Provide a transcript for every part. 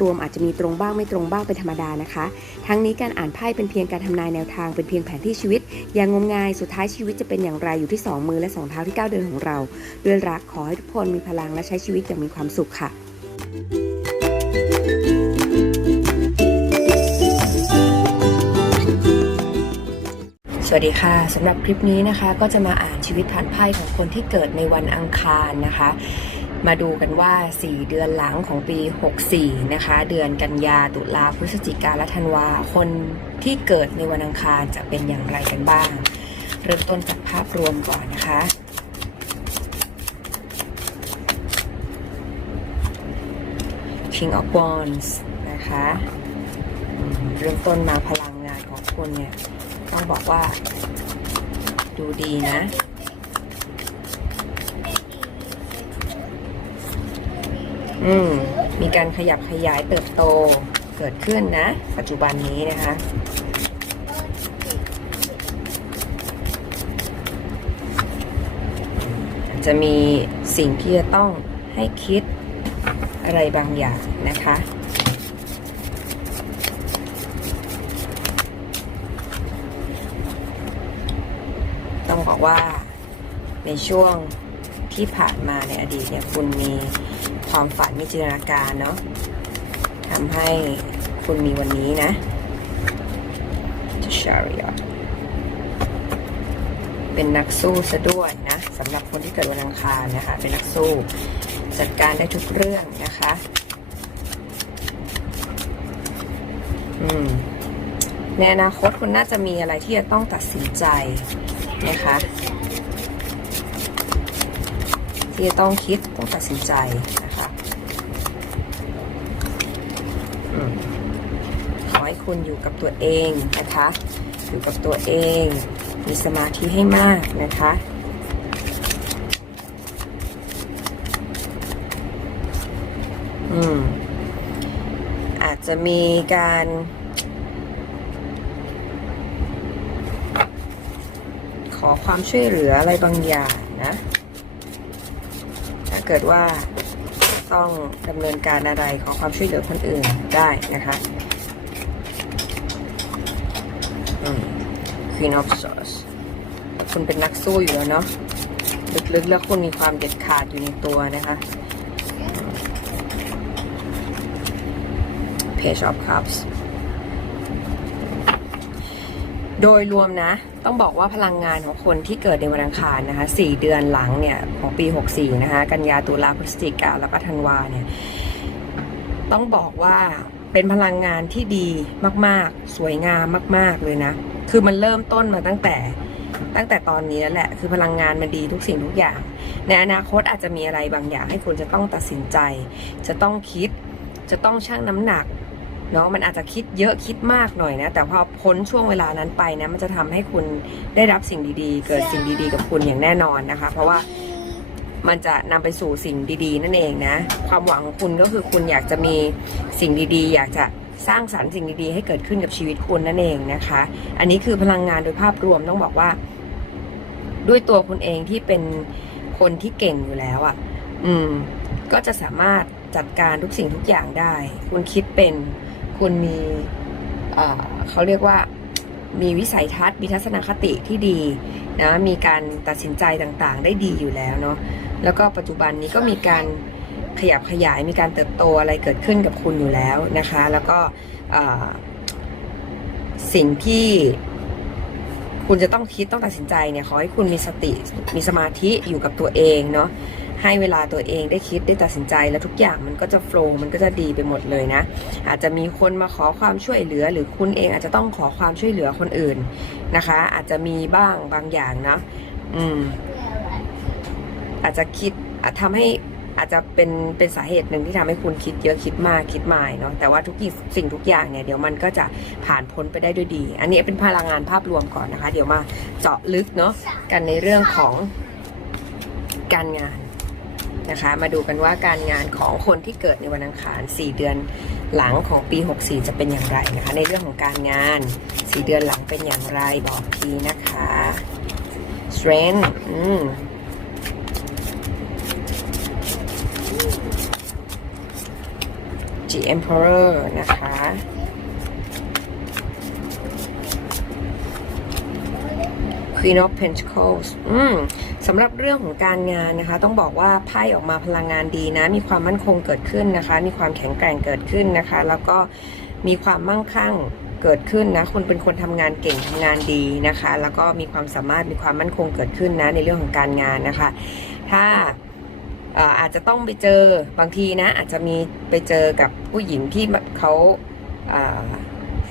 รวมอาจจะมีตรงบ้างไม่ตรงบ้างเป็นธรรมดานะคะ ทั้งนี้การอ่านไพ่เป็นเพียงการทำนายแนวทางเป็นเพียงแผนที่ชีวิต อย่างงมงายสุดท้ายชีวิตจะเป็นอย่างไรอยู่ที่สองมือและสองเท้าที่ก้าวเดินของเรา ด้วยรักขอให้ทุกคนมีพลังและใช้ชีวิตอย่างมีความสุขค่ะสวัสดีค่ะสำหรับคลิปนี้นะคะก็จะมาอ่านชีวิตผ่านไพ่ของคนที่เกิดในวันอังคารนะคะ มาดูกันว่า 4 เดือนหลังของปี 64 นะคะ เดือนกันยาตุลาพฤศจิกาและธันวา คนที่เกิดในวันอังคารจะเป็นอย่างไรกันบ้าง เริ่มต้นจากภาพรวมก่อนนะคะ King of Wands นะคะ เริ่มต้นมาพลังงานของคุณเนี่ย ต้องบอกว่าดูดีนะ อืมมีการขยับขยายเติบโตเกิดขึ้นนะ ปัจจุบันนี้นะคะจะมีสิ่งที่จะต้องให้คิดอะไรบางอย่างนะคะ ต้องบอกว่าในช่วงที่ผ่านมาในอดีตเนี่ยคุณมี ความฝันมีจินตนาการเนาะทำให้คุณมีวันนี้นะ Chariot เป็นนักสู้ซะด้วยนะสำหรับคนที่เกิดวันอังคารนะคะ เป็นนักสู้จัดการได้ทุกเรื่องนะคะ อืมในอนาคตคุณน่าจะมีอะไรที่จะต้องตัดสินใจนะคะ ที่จะต้องคิดต้องตัดสินใจนะคะอืมขอให้ คุณอยู่กับตัวเองนะคะ อยู่กับตัวเอง มีสมาธิให้มากนะคะอืมอาจจะมีการขอความช่วยเหลืออะไรบางอย่างนะ ถ้าเกิดว่าต้องดำเนินการอะไรขอความช่วยเหลือคนอื่นได้นะคะ Queen of Swords คุณเป็นนักสู้อยู่แล้วเนาะลึกๆแล้วคุณมีความเด็ดขาดอยู่ในตัวนะคะ Page of Cups โดยรวมนะ ต้องบอกว่าพลังงานของคนที่เกิดในวันอังคารนะคะ4เดือนหลังเนี่ย ของปี 64 นะคะ กันยาตุลาพฤศจิกาแล้วก็ธันวาเนี่ย ต้องบอกว่า เป็นพลังงานที่ดีมาก ๆ สวยงามมาก ๆ เลยนะ คือมันเริ่มต้นมาตั้งแต่ตั้งแต่ตอนนี้แล้วแหละ คือพลังงานมันดีทุกสิ่งทุกอย่าง ในอนาคตอาจจะมีอะไรบางอย่างให้คุณจะต้องตัดสินใจ จะต้องคิด จะต้องชั่งน้ำหนักเนาะ มันอาจจะคิดเยอะคิดมากหน่อยนะ แต่พอพ้นช่วงเวลานั้นไปนะ มันจะทำให้คุณได้รับสิ่งดีๆ เกิดสิ่งดีๆ กับคุณอย่างแน่นอนนะคะ เพราะว่า มันจะนำไปสู่สิ่งดีๆ นั่นเองนะ ความหวังของคุณก็คือคุณอยากจะมีสิ่งดีๆ อยากจะสร้างสรรค์สิ่งดีๆ ให้เกิดขึ้นกับชีวิตคุณนั่นเองนะคะ อันนี้คือพลังงานโดยภาพรวมต้องบอกว่า ด้วยตัวคุณเองที่เป็นคนที่เก่งอยู่แล้วอะ่ะ อืม ก็จะสามารถจัดการทุกสิ่งทุกอย่างได้ คุณคิดเป็น คุณมี เอ่อเขาเรียกว่า มีวิสัยทัศน์มีทัศนคติที่ดีนะมีการตัดสินใจต่างๆ ได้ดีอยู่แล้วเนาะแล้วก็ปัจจุบันนี้ก็มีการขยับขยายมีการเติบโตอะไรเกิดขึ้นกับคุณอยู่แล้วนะคะ แล้วก็สิ่งที่คุณจะต้องคิดต้องตัดสินใจเนี่ยขอให้คุณมีสติมีสมาธิอยู่กับตัวเองเนาะ ให้เวลาตัวเองได้คิดได้ตัดสินใจแล้วทุกอย่างมันก็จะโฟล์มันก็จะดีไปหมดเลยนะ อาจจะมีคนมาขอความช่วยเหลือ หรือคุณเองอาจจะต้องขอความช่วยเหลือคนอื่นนะคะ อาจจะมีบ้างบางอย่างเนาะอืม อาจจะคิดอาจทำให้อาจจะเป็นเป็นสาเหตุหนึ่งที่ทำให้คุณคิดเยอะคิดมากคิดมายเนาะแต่ว่าทุกสิ่งทุกอย่างเนี่ยเดี๋ยวมันก็จะผ่านพ้นไปได้ด้วยดี อันนี้เป็นพลังงานภาพรวมก่อนนะคะ เดี๋ยวมาเจาะลึกเนาะกันในเรื่องของการงาน นะคะ มาดูกันว่าการงานของคนที่เกิดในวันอังคาร 4 เดือนหลังของปี 64 จะเป็นอย่างไรนะคะ ในเรื่องของการงาน 4 เดือนหลังเป็นอย่างไรบอกทีนะคะ strength อืมอ The Emperor นะคะ Queen of Pentacles อืม สำหรับเรื่องของการงานนะคะ ต้องบอกว่าไพ่ออกมาพลังงานดีนะ มีความมั่นคงเกิดขึ้นนะคะ มีความแข็งแกร่งเกิดขึ้นนะคะ แล้วก็มีความมั่งคั่งเกิดขึ้นนะคุณเป็นคนทำงานเก่งทำงานดีนะคะ แล้วก็มีความสามารถมีความมั่นคงเกิดขึ้นนะในเรื่องของการงานนะคะ ถ้าอาจจะต้องไปเจอบางทีนะ อาจจะมีไปเจอกับผู้หญิงที่เขา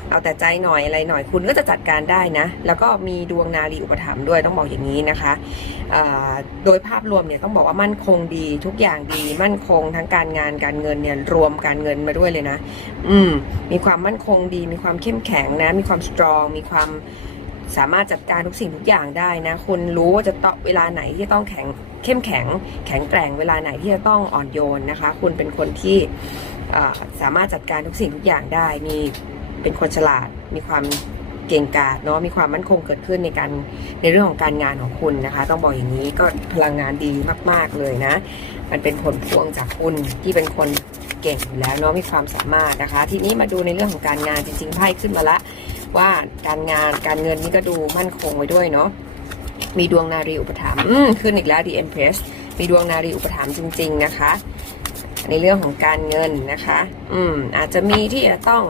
เอาแต่ใจหน่อยอะไรหน่อยคุณก็จะจัดการได้นะ แล้วก็มีดวงนารีอุปถัมภ์ด้วยต้องบอกอย่างนี้นะคะ โดยภาพรวมเนี่ยต้องบอกว่ามั่นคงดีทุกอย่างดีมั่นคงทั้งการงานการเงินเนี่ยรวมการเงินมาด้วยเลยนะ อืมมีความมั่นคงดี มีความเข้มแข็งนะ มีความสตรอง มีความสามารถจัดการทุกสิ่งทุกอย่างได้นะคุณรู้ว่าจะต้องเวลาไหนที่ต้องแข็งเข้มแข็ง แข็งแกร่งเวลาไหนที่จะต้องอ่อนโยนนะคะ คุณเป็นคนที่สามารถจัดการทุกสิ่งทุกอย่างได้มี เป็นคนฉลาด มีความเก่งกาจเนาะมีความมั่นคงเกิดขึ้นในการในเรื่องของการงานของคุณนะคะ ต้องบอกอย่างนี้ก็พลังงานดีมาก ๆเลยนะ มันเป็นผลพวงจากคุณที่เป็นคนเก่งอยู่แล้วเนาะมีความสามารถนะคะ ทีนี้มาดูในเรื่องของการงานจริงๆไพ่ขึ้นมาละ ว่าการงานการเงินนี่ก็ดูมั่นคงไว้ด้วยเนาะมีดวงนารีอุปถัมภ์อืมขึ้นอีกแล้ว The Empress มีดวงนารีอุปถัมภ์จริง ๆนะคะ ในเรื่องของการเงินนะคะ อืมอาจจะมีที่จะต้อง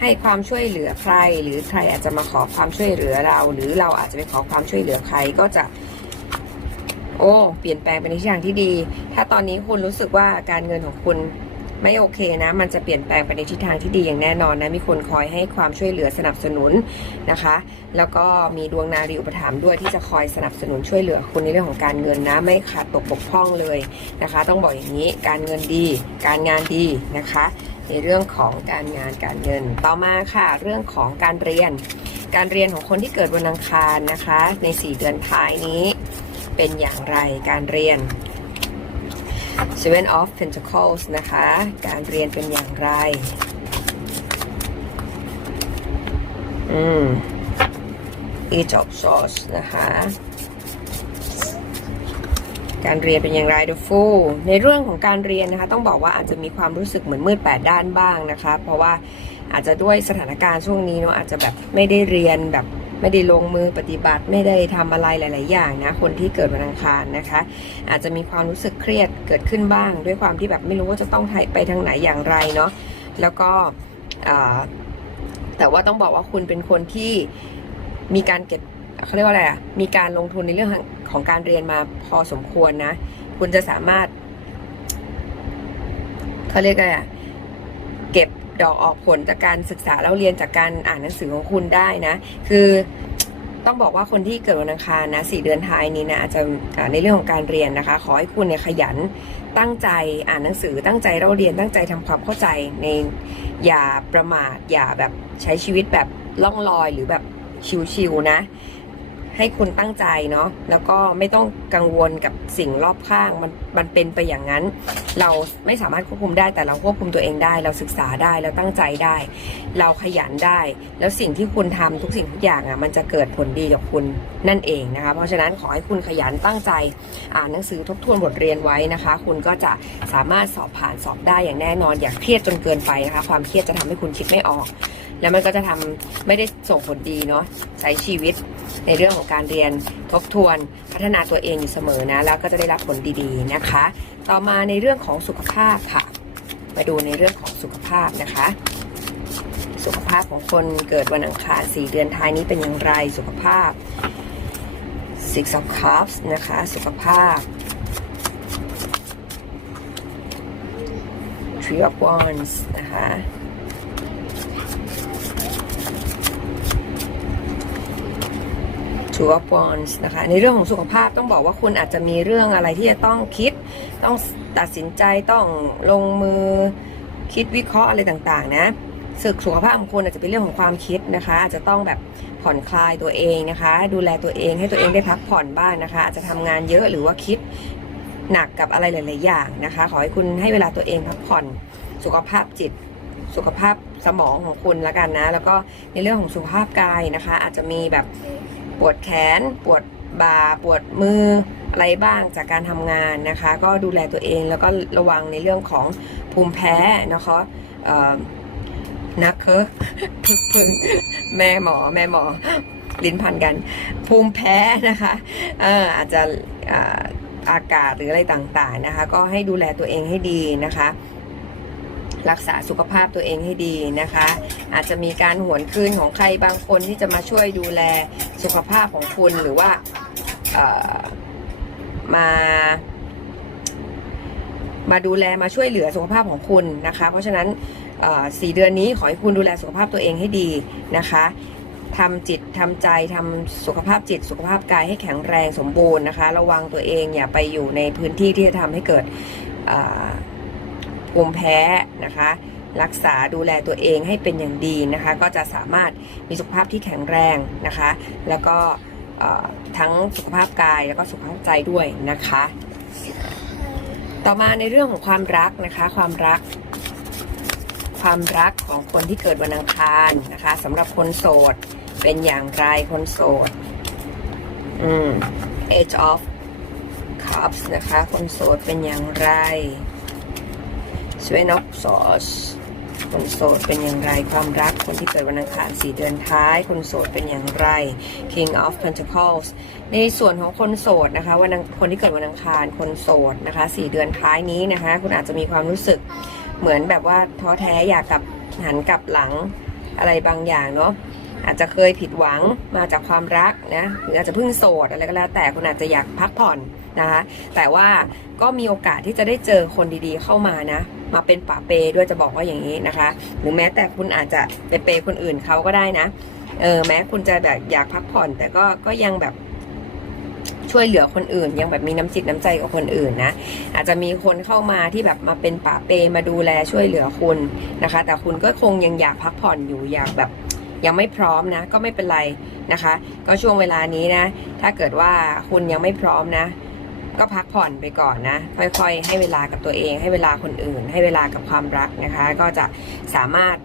ให้ความช่วยเหลือใคร หรือใครอาจจะมาขอความช่วยเหลือเรา หรือเราอาจจะไปขอความช่วยเหลือใครก็จะ โอ้ เปลี่ยนแปลงไปในทิศทางที่ดี ถ้าตอนนี้คุณรู้สึกว่าการเงินของคุณไม่โอเคนะ มันจะเปลี่ยนแปลงไปในทิศทางที่ดีอย่างแน่นอนนะ มีคนคอยให้ความช่วยเหลือสนับสนุนนะคะ แล้วก็มีดวงนารีอุปถัมภ์ด้วยที่จะคอยสนับสนุนช่วยเหลือคุณในเรื่องของการเงินนะ ไม่ขาดตกบกพร่องเลยนะคะ ต้องบอกอย่างนี้ การเงินดี การงานดีนะคะ ในเรื่องของการงานการเงิน ต่อมาค่ะ เรื่องของการเรียน การเรียนของคนที่เกิดวันอังคารนะคะ ใน 4 เดือนท้ายนี้ เป็นอย่างไรการเรียน Seven of Pentacles นะคะ การเรียนเป็นอย่างไร อืม Age of Swords นะคะ การเรียนเป็นอย่างไร The Fool ในเรื่องของการเรียนนะคะ ต้องบอกว่าอาจจะมีความรู้สึกเหมือนมืดแปดด้านบ้างนะคะ เพราะว่าอาจจะด้วยสถานการณ์ช่วงนี้เนาะอาจจะแบบไม่ได้เรียนแบบไม่ได้ลงมือปฏิบัติไม่ได้ทำอะไรหลาย ๆ อย่างนะคนที่เกิดวันอังคารนะคะ อาจจะมีความรู้สึกเครียดเกิดขึ้นบ้าง ด้วยความที่แบบไม่รู้ว่าจะต้องไปทางไหนอย่างไรเนาะแล้วก็แต่ว่าต้องบอกว่าคุณเป็นคนที่มีการเก็บ เขาเรียกว่าอะไรอะมีการลงทุนในเรื่องของการเรียนมาพอสมควรนะ คุณจะสามารถเขาเรียกอะไรอะเก็บดอกออกผลจากการศึกษาแล้วเรียนจากการอ่านหนังสือของคุณได้นะ คือต้องบอกว่าคนที่เกิดวันอังคารนะสี่เดือนท้ายนี้นะอาจจะในเรื่องของการเรียนนะคะ ขอให้คุณเนี่ยขยันตั้งใจอ่านหนังสือ ตั้งใจเราเรียนตั้งใจทำความเข้าใจในอย่าประมาทอย่าแบบใช้ชีวิตแบบล่องลอยหรือแบบชิวๆนะ ให้คุณตั้งใจเนาะแล้วก็ไม่ต้องกังวลกับสิ่งรอบข้างมันมันเป็นไปอย่างนั้น เราไม่สามารถควบคุมได้แต่เราควบคุมตัวเองได้ เราศึกษาได้เราตั้งใจได้ เราขยันได้ แล้วสิ่งที่คุณทำทุกสิ่งทุกอย่างอะมันจะเกิดผลดีกับคุณนั่นเองนะคะเพราะฉะนั้นขอให้คุณขยันตั้งใจอ่านหนังสือทบทวนบทเรียนไว้นะคะ คุณก็จะสามารถสอบผ่านสอบได้อย่างแน่นอนอย่าเครียดจนเกินไปนะคะความเครียดจะทำให้คุณคิดไม่ออก แล้วมันก็จะทำไม่ได้ส่งผลดีเนาะใช้ชีวิตในเรื่องของการเรียนทบทวนพัฒนาตัวเองอยู่เสมอนะ แล้วก็จะได้รับผลดีๆนะคะ ต่อมาในเรื่องของสุขภาพค่ะ มาดูในเรื่องของสุขภาพนะคะ สุขภาพของคนเกิดวันอังคาร4เดือนท้ายนี้เป็นอย่างไรสุขภาพ Six of Cups นะคะ สุขภาพ Three of Wands นะคะ Two of Wands นะคะ ในเรื่องของสุขภาพต้องบอกว่าคุณอาจจะมีเรื่องอะไรที่จะต้องคิด ต้องตัดสินใจต้องลงมือคิดวิเคราะห์อะไรต่างๆ นะสึกสุขภาพของคุณอาจจะเป็นเรื่องของความคิดนะคะ อาจจะต้องแบบผ่อนคลายตัวเองนะคะ ดูแลตัวเองให้ตัวเองได้พักผ่อนบ้างนะคะ อาจจะทำงานเยอะหรือว่าคิดหนักกับอะไรหลาย ๆ อย่างนะคะ ขอให้คุณให้เวลาตัวเองพักผ่อนสุขภาพจิต สุขภาพสมองของคุณล้วกันนะ แล้วก็ในเรื่องของสุขภาพกายนะคะ อาจจะมีแบบ ปวดแขน ปวดบ่า ปวดมืออะไรบ้างจากการทำงานนะคะ ก็ดูแลตัวเองแล้วก็ระวังในเรื่องของภูมิแพ้นะคะนักเคอะพึกพึงแม่หมอแม่หมอลิ้นพันกัน ภูมิแพ้นะคะเอออาจจะอ่าอากาศหรืออะไรต่างๆนะคะ ก็ให้ดูแลตัวเองให้ดีนะคะ รักษาสุขภาพตัวเองให้ดีนะคะ อาจจะมีการหวนคืนของใครบางคนที่จะมาช่วยดูแลสุขภาพของคุณหรือว่ามามาดูแลมาช่วยเหลือสุขภาพของคุณนะคะ เพราะฉะนั้นสี่เดือนนี้ขอให้คุณดูแลสุขภาพตัวเองให้ดีนะคะทำจิตทำใจทำสุขภาพจิต สุขภาพกายให้แข็งแรงสมบูรณ์นะคะ ระวังตัวเองอย่าไปอยู่ในพื้นที่ที่จะทำให้เกิดอ ภูมิแพ้นะคะ รักษาดูแลตัวเองให้เป็นอย่างดีนะคะ ก็จะสามารถมีสุขภาพที่แข็งแรงนะคะ แล้วก็ทั้งสุขภาพกายแล้วก็สุขภาพใจด้วยนะคะ ต่อมาในเรื่องของความรักนะคะ ความรัก ความรักของคนที่เกิดวันอังคารนะคะสำหรับคนโสดเป็นอย่างไรคนโสดอืม Age of Cups นะคะ คนโสดเป็นอย่างไร s w e n of Swords คนโสดเป็นอย่างไรความรักคนที่เกิดวันอังคารสี่เดือนท้าย คนโสดเป็นอย่างไร King of Pentacles ในส่วนของคนโสดนะคะวันคนที่เกิดวันอังคารคนโสดนะคะสี่เดือนท้ายนี้นะคะ คุณอาจจะมีความรู้สึกเหมือนแบบว่าท้อแท้อยากกลับหันกลับหลังอะไรบางอย่างเนาะ อาจจะเคยผิดหวังมาจากความรักนะหรืออาจจะเพิ่งโสดอะไรก็แล้ว แต่คุณอาจจะอยากพักผ่อนนะคะแต่ว่าก็มีโอกาสที่จะได้เจอคนดีๆเข้ามานะ มาเป็นป่าเปด้วยจะบอกว่าอย่างนี้นะคะ หรือแม้แต่คุณอาจจะไปเปคนอื่นเขาก็ได้นะเออแม้คุณจะแบบอยากพักผ่อน แต่ก็ก็ยังแบบช่วยเหลือคนอื่น ยังแบบมีน้ำจิตน้ำใจกับคนอื่นนะอาจจะมีคนเข้ามาที่แบบมาเป็นป่าเปมาดูแลช่วยเหลือคุณนะคะ แต่คุณก็คงยังอยากพักผ่อนอยู่อยากแบบ ยังไม่พร้อมนะ ก็ไม่เป็นไรนะคะ ก็ช่วงเวลานี้นะ ถ้าเกิดว่าคุณยังไม่พร้อมนะ ก็พักผ่อนไปก่อนนะ ค่อยๆ ให้เวลากับตัวเอง ให้เวลาคนอื่น ให้เวลากับความรักนะคะ ก็จะสามารถ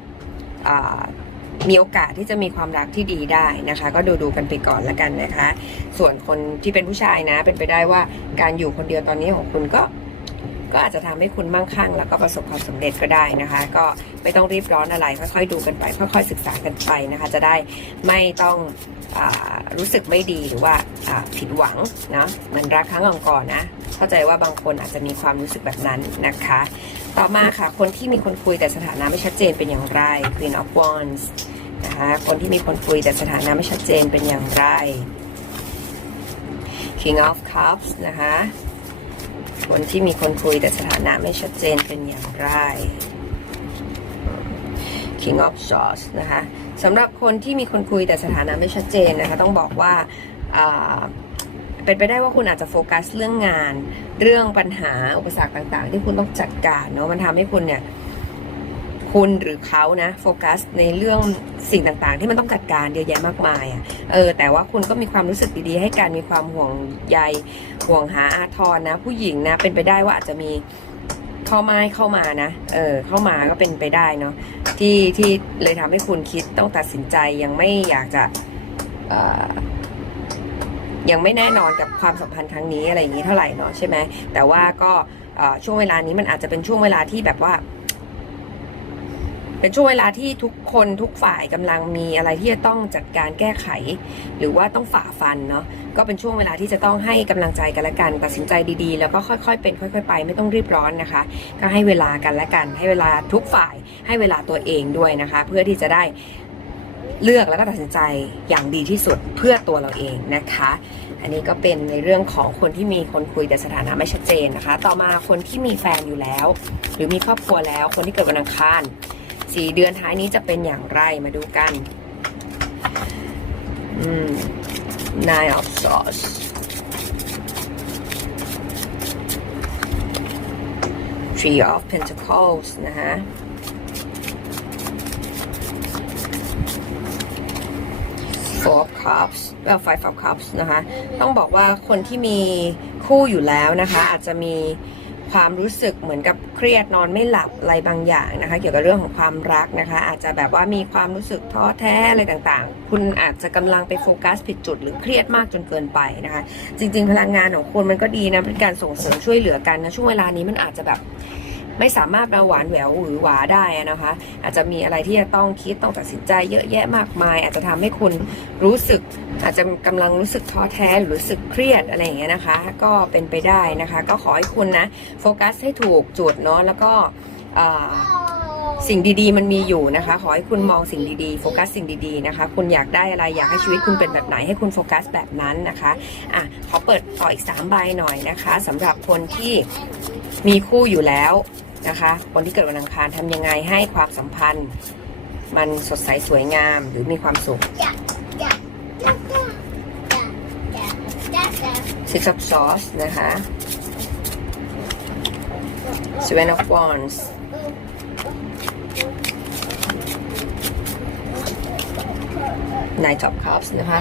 มีโอกาสที่จะมีความรักที่ดีได้นะคะ ก็ดูดูๆกันไปก่อนแล้วกันนะคะ ส่วนคนที่เป็นผู้ชายนะ เป็นไปได้ว่าการอยู่คนเดียวตอนนี้ของคุณก็ ก็อาจจะทำให้คุณมั่งคั่ง แล้วก็ประสบความสำเร็จก็ได้นะคะ ก็ไม่ต้องรีบร้อนอะไรค่อยๆดูกันไปค่อยๆศึกษากันไปนะคะ จะได้ไม่ต้องอรู้สึกไม่ดีหรือว่าอ่าผิดหวังนะเหมือนรักครั้งก่อนๆนะเข้าใจว่าบางคนอาจจะมีความรู้สึกแบบนั้นนะคะ ต่อมาค่ะคนที่มีคนคุยแต่สถานะไม่ชัดเจนเป็นอย่างไร Queen of Wands นะคะคนที่มีคนคุยแต่สถานะไม่ชัดเจนเป็นอย่างไร King of Cups นะคะ คนที่มีคนคุยแต่สถานะไม่ชัดเจนเป็นอย่างไร King of Swords นะคะสำหรับคนที่มีคนคุยแต่สถานะไม่ชัดเจนนะคะต้องบอกว่าเป็นไปได้ว่าคุณอาจจะโฟกัสเรื่องงาน เรื่องปัญหาอุปสรรคต่าง ๆ ที่คุณต้องจัดการเนาะมันทำให้คุณเนี่ย คุณหรือเขานะโฟกัสในเรื่องสิ่งต่างๆ ที่มันต้องจัดการเยอะแยะมากมายอะ่ะเออแต่ว่าคุณก็มีความรู้สึกดีๆ ให้การมีความห่วงใยห่วงหาอาทรนะ ผู้หญิงนะเป็นไปได้ว่าอาจจะมีเข้าไม้เข้ามานะ เออ เข้ามาก็เป็นไปได้เนาะ ที่ที่เลยทำให้คุณคิดต้องตัดสินใจยังไม่อยากจะเอ่อยังไม่แน่นอนกับความสัมพันธ์ครั้งนี้อะไรอย่างนี้เท่าไหร่เนาะใช่ไหม แต่ว่าก็เอ่อช่วงเวลานี้มันอาจจะเป็นช่วงเวลาที่แบบว่า เป็นช่วงเวลาที่ทุกคนทุกฝ่ายกำลังมีอะไรที่จะต้องจัดการแก้ไข หรือว่าต้องฝ่าฟันเนาะก็เป็นช่วงเวลาที่จะต้องให้กำลังใจกันและกันตัดสินใจดีๆ แล้วก็ค่อยๆ เป็นค่อย ๆ ไปไม่ต้องรีบร้อนนะคะ ก็ให้เวลากันและกัน ให้เวลาทุกฝ่าย ให้เวลาตัวเองด้วยนะคะ เพื่อที่จะได้เลือกแล้วก็ตัดสินใจอย่างดีที่สุดเพื่อตัวเราเองนะคะ อันนี้ก็เป็นในเรื่องของคนที่มีคนคุยแต่สถานะไม่ชัดเจนนะคะ ต่อมาคนที่มีแฟนอยู่แล้ว หรือมีครอบครัวแล้ว คนที่เกิดวันอังคาร สี่เดือนท้ายนี้จะเป็นอย่างไรมาดูกันอืม Nine of Swords Three of Pentacles นะฮะ Four of Cups เอ่อ Five of Cups นะคะ ต้องบอกว่าคนที่มีคู่อยู่แล้วนะคะ อาจจะมี ความรู้สึกเหมือนกับเครียดนอนไม่หลับอะไรบางอย่างนะคะ เกี่ยวกับเรื่องของความรักนะคะ อาจจะแบบว่ามีความรู้สึกท้อแท้อะไรต่างๆ คุณอาจจะกำลังไปโฟกัสผิดจุด หรือเครียดมากจนเกินไปนะคะ จริง ๆ พลังงานของคุณมันก็ดีนะเป็นการส่งเสริมช่วยเหลือกันนะช่วงเวลานี้มันอาจจะแบบ ไม่สามารถมาหวานแหววหรือหวาได้นะคะ อาจจะมีอะไรที่จะต้องคิดต้องตัดสินใจเยอะแยะมากมาย อาจจะทำให้คุณรู้สึก อาจจะกำลังรู้สึกท้อแท้หรือรู้สึกเครียดอะไรอย่างเงี้ยนะคะ ก็เป็นไปได้นะคะ ก็ขอให้คุณนะโฟกัสให้ถูกจุดเนาะแล้วก็สิ่งดีๆ มันมีอยู่นะคะ ขอให้คุณมองสิ่งดีๆ โฟกัสสิ่งดีๆนะคะ คุณอยากได้อะไร อยากให้ชีวิตคุณเป็นแบบไหน ให้คุณโฟกัสแบบนั้นนะคะ อะ ขอเปิดต่ออีก3ใบหน่อยนะคะสำหรับคนที่มีคู่อยู่แล้ว นะคะ คนที่เกิดวันอังคารทำยังไงให้ความสัมพันธ์ มันสดใสสวยงามหรือมีความสุข Six of Swords นะคะ Seven of Wands Knight of Cups นะคะ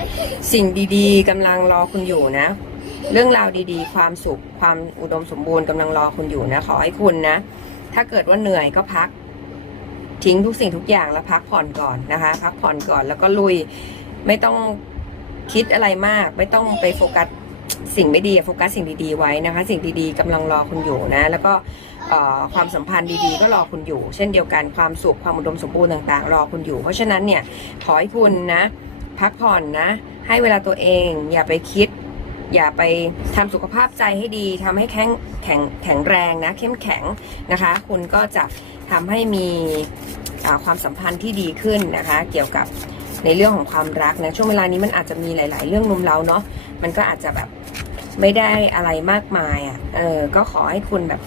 สิ่งดีๆกำลังรอคุณอยู่นะ เรื่องราวดีๆ ความสุข ความอุดมสมบูรณ์กำลังรอคุณอยู่นะ ขอให้คุณนะ ถ้าเกิดว่าเหนื่อยก็พัก ทิ้งทุกสิ่งทุกอย่างแล้วพักผ่อนก่อนนะคะ พักผ่อนก่อนแล้วก็ลุยไม่ต้องคิดอะไรมาก ไม่ต้องไปโฟกัสสิ่งไม่ดีโฟกัสสิ่งดีๆไว้นะคะ สิ่งดีๆกำลังรอคุณอยู่นะ แล้วก็ความสัมพันธ์ดีๆ ก็รอคุณอยู่ เช่นเดียวกันความสุขความอุดมสมบูรณ์ต่างๆ รอคุณอยู่ เพราะฉะนั้นเนี่ยขอให้คุณนะ พักผ่อนนะ ให้เวลาตัวเองอย่าไปคิด อย่าไปทำสุขภาพใจให้ดีทำให้แข็งแข็งแข็งแรงนะเข้มแข็งนะคะ คุณก็จะทำให้มีความสัมพันธ์ที่ดีขึ้นนะคะ เกี่ยวกับในเรื่องของความรักนะช่วงเวลานี้มันอาจจะมีหลาย ๆ เรื่องนุมเร้าเนาะมันก็อาจจะแบบไม่ได้อะไรมากมายอะ่ะเออก็ขอให้คุณแบบ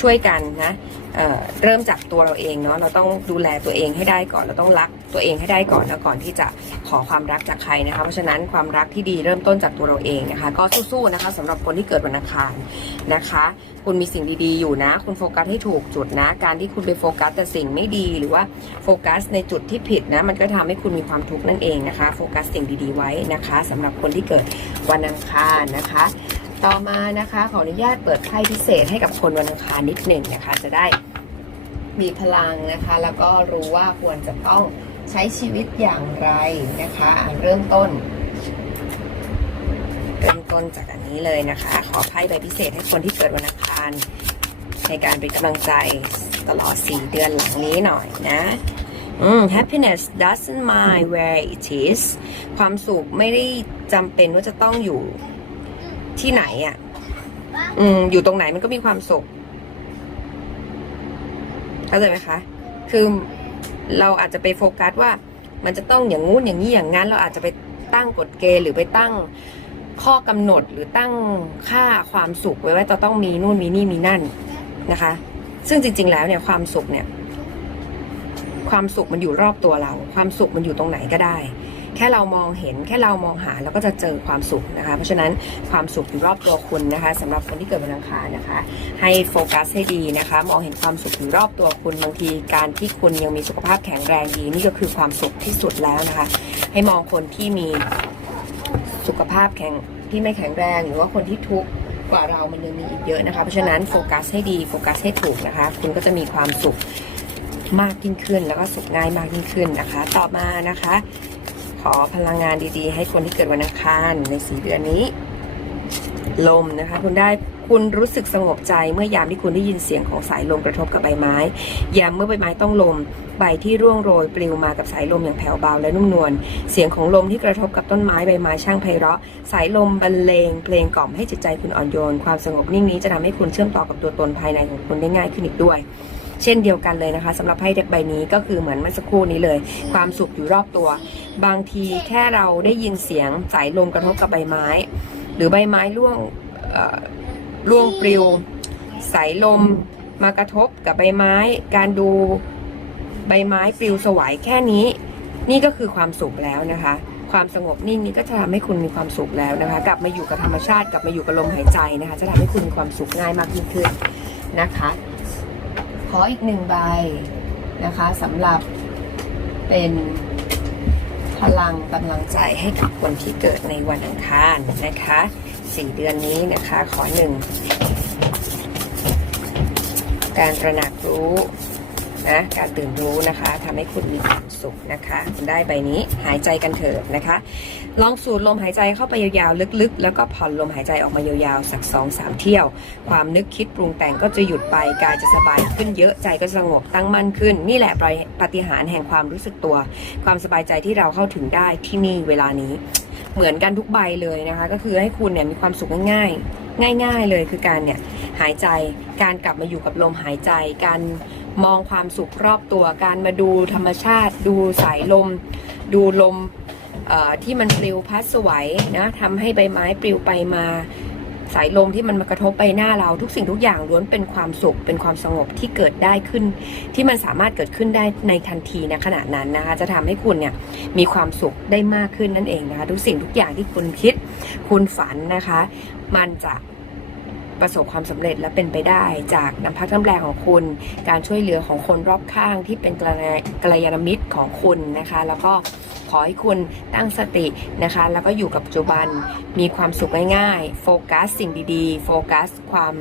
ช่วยกันนะเเริ่มจากตัวเราเองเนาะเราต้องดูแลตัวเองให้ได้ก่อนเราต้องรัก ตัวเองให้ได้ก่อนแล้วก่อนที่จะขอความรักจากใครนะคะ เพราะฉะนั้นความรักที่ดีเริ่มต้นจากตัวเราเองนะคะ ก็สู้ๆนะคะสำหรับคนที่เกิดวันอังคารนะคะ คุณมีสิ่งดีๆอยู่นะ คุณโฟกัสให้ถูกจุดนะ การที่คุณไปโฟกัสแต่สิ่งไม่ดีหรือว่าโฟกัสในจุดที่ผิดนะมันก็ทำให้คุณมีความทุกข์นั่นเองนะคะโฟกัสสิ่งดีๆไว้นะคะสำหรับคนที่เกิดวันอังคารนะคะต่อมานะคะ ขออนุญาตเปิดไพ่พิเศษให้กับคนวันอังคารนิดหนึ่งนะคะ จะได้มีพลังนะคะ แล้วก็รู้ว่าควรจะต้อง ใช้ชีวิตอย่างไรนะคะเริ่มต้น เริ่มต้นจากอันนี้เลยนะคะ ขอไพ่ใบพิเศษให้คนที่เกิดวันอังคารในการเป็นกำลังใจตลอด 4 เดือนหลังนี้หน่อยนะ happiness doesn't mind where it is ความสุขไม่ได้จำเป็นว่าจะต้องอยู่ที่ไหนอะ่ะอืมอยู่ตรงไหนมันก็มีความสุขเข้าใจไหมคะ คือ เราอาจจะไปโฟกัสว่า มันจะต้องอย่างงู้นอย่างนี้อย่างนั้น เราอาจจะไปตั้งกฎเกณฑ์หรือไปตั้งข้อกำหนดหรือตั้งค่าความสุขไว้ว่าจะต้องมีนู่นมีนี่มีนั่นนะคะ ซึ่งจริง ๆ แล้วเนี่ยความสุขเนี่ย ความสุขมันอยู่รอบตัวเรา ความสุขมันอยู่ตรงไหนก็ได้ แค่เรามองเห็นแค่เรามองหาเราก็จะเจอความสุขนะคะ เพราะฉะนั้นความสุขอยู่รอบตัวคุณนะคะสำหรับคนที่เกิดวันอังคารนะคะ ให้โฟกัสให้ดีนะคะ มองเห็นความสุขอยู่รอบตัวคุณบางทีการที่คุณยังมีสุขภาพแข็งแรงดี นี่ก็คือความสุขที่สุดแล้วนะคะ ให้มองคนที่มีสุขภาพแข็งที่ไม่แข็งแรง หรือว่าคนที่ทุกข์กว่าเรามันยังมีอีกเยอะนะคะ เพราะฉะนั้นโฟกัสให้ดีโฟกัสให้ถูกนะคะ คุณก็จะมีความสุขมากยิ่งขึ้น แล้วก็สุขง่ายมากยิ่งขึ้นนะคะ ต่อมานะคะ ขอพลังงานดีๆ ให้คนที่เกิดวันอังคารในสีเดือนนี้ ลมนะคะ คุณได้คุณรู้สึกสงบใจเมื่อยามที่คุณได้ยินเสียงของสายลมกระทบกับใบไม้ ยามเมื่อใบไม้ต้องลม ใบที่ร่วงโรยปลิวมากับสายลมอย่างแผ่วเบาและนุ่มนวล เสียงของลมที่กระทบกับต้นไม้ใบไม้ช่างไพเราะ สายลมบรรเลงเพลงกล่อมให้จิตใจคุณอ่อนโยน ความสงบนิ่งนี้จะทำให้คุณเชื่อมต่อกับตัวตนภายในของคุณได้ง่ายขึ้นอีกด้วย เช่นเดียวกันเลยนะคะสำหรับไพ่เด็กใบนี้ก็คือเหมือนเมื่อสักครู่นี้เลย ความสุขอยู่รอบตัว บางทีแค่เราได้ยินเสียงสายลมกระทบกับใบไม้ หรือใบไม้ร่วงร่วงปลิว สายลมมากระทบกับใบไม้ การดูใบไม้ปลิวสวายแค่นี้ นี่ก็คือความสุขแล้วนะคะ ความสงบนิ่งนี้ก็จะทำให้คุณมีความสุขแล้วนะคะ กลับมาอยู่กับธรรมชาติ กลับมาอยู่กับลมหายใจนะคะ จะทำให้คุณมีความสุขง่ายมากยิ่งขึ้นนะคะ ขออีกหนึ่งใบนะคะสำหรับเป็นพลังกำลังใจให้กับคนที่เกิดในวันอังคารนะคะสี่เดือนนี้นะคะขอหนึ่งการตระหนักรู้นะการตื่นรู้นะคะทำให้คุณมีความสุขนะคะ ได้ใบนี้หายใจกันเถิดนะคะ ลองสูดลมหายใจเข้าไปยาวๆ ลึกๆ แล้วก็ผ่อนลมหายใจออกมายาวๆ สักสองสามเที่ยว ความนึกคิดปรุงแต่งก็จะหยุดไป กายจะสบายขึ้นเยอะใจก็สงบตั้งมั่นขึ้น นี่แหละปฏิหารแห่งความรู้สึกตัว ความสบายใจที่เราเข้าถึงได้ที่นี่เวลานี้ เหมือนกันทุกใบเลยนะคะ ก็คือให้คุณเนี่ยมีความสุขง่ายๆ ง่าย ๆ เลยคือการเนี่ยหายใจการกลับมาอยู่กับลมหายใจ การมองความสุขรอบตัว การมาดูธรรมชาติ ดูสายลม ดูลม ที่มันปลิวพัดสวยนะทำให้ใบไม้ปลิวไปมาสายลมที่มันมากระทบไปหน้าเราทุกสิ่งทุกอย่างล้วนเป็นความสุขเป็นความสงบที่เกิดได้ขึ้น ที่มันสามารถเกิดขึ้นได้ในทันทีในขณะนั้นนะคะจะทำให้คุณเนี่ยมีความสุขได้มากขึ้นนั่นเองนะคะทุกสิ่งทุกอย่างที่คุณคิด คุณฝันนะคะ มันจะประสบความสำเร็จและเป็นไปได้จากน้ำพักน้ำแรงของคุณ การช่วยเหลือของคนรอบข้างที่เป็นกัลยกัลยาณมิตรของคุณนะคะ แล้วก็ ขอให้คุณตั้งสตินะคะ แล้วก็อยู่กับปัจจุบันมีความสุขง่ายๆ โฟกัสสิ่งดีๆ โฟกัสความ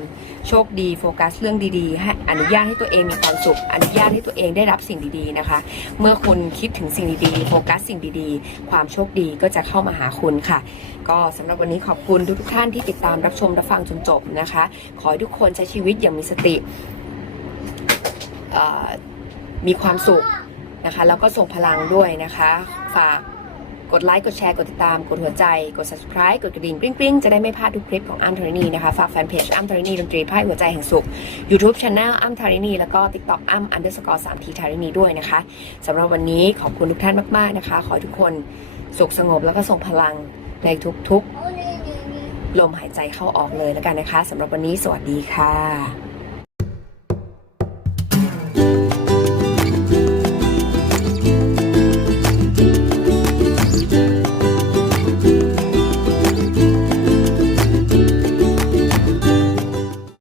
โชคดี โฟกัสเรื่องดีๆให้อนุญาตให้ตัวเองมีความสุข อนุญาตให้ตัวเองได้รับสิ่งดีๆนะคะ เมื่อคุณคิดถึงสิ่งดีๆ โฟกัสสิ่งดีๆ ความโชคดีก็จะเข้ามาหาคุณค่ะ ก็สำหรับวันนี้ขอบคุณทุกๆท่านที่ติดตามรับชมรับฟังจนจบนะคะ ขอให้ทุกคนใช้ชีวิตอย่างมีสติมีความสุขนะคะ แล้วก็ส่งพลังด้วยนะคะ ฝากกดไลค์ กดแชร์ กดติดตาม กดหัวใจ กด subscribe กดกระดิ่งกริ๊งๆจะได้ไม่พลาดทุกคลิปของอ้ำธรณีนะคะ ฝากแฟนเพจอ้ำธรณีดนตรีไพ่หัวใจแห่งสุข YouTube Channel อ้ำธรณีแล้วก็ TikTok อ้ำ underscore 3 t ธรณีด้วยนะคะสำหรับวันนี้ขอบคุณทุกท่านมาก ๆ นะคะ ขอให้ทุกคนสุขสงบแล้วก็ส่งพลังในทุกๆ ลมหายใจเข้าออกเลยแล้วกันนะคะสำหรับวันนี้สวัสดีค่ะ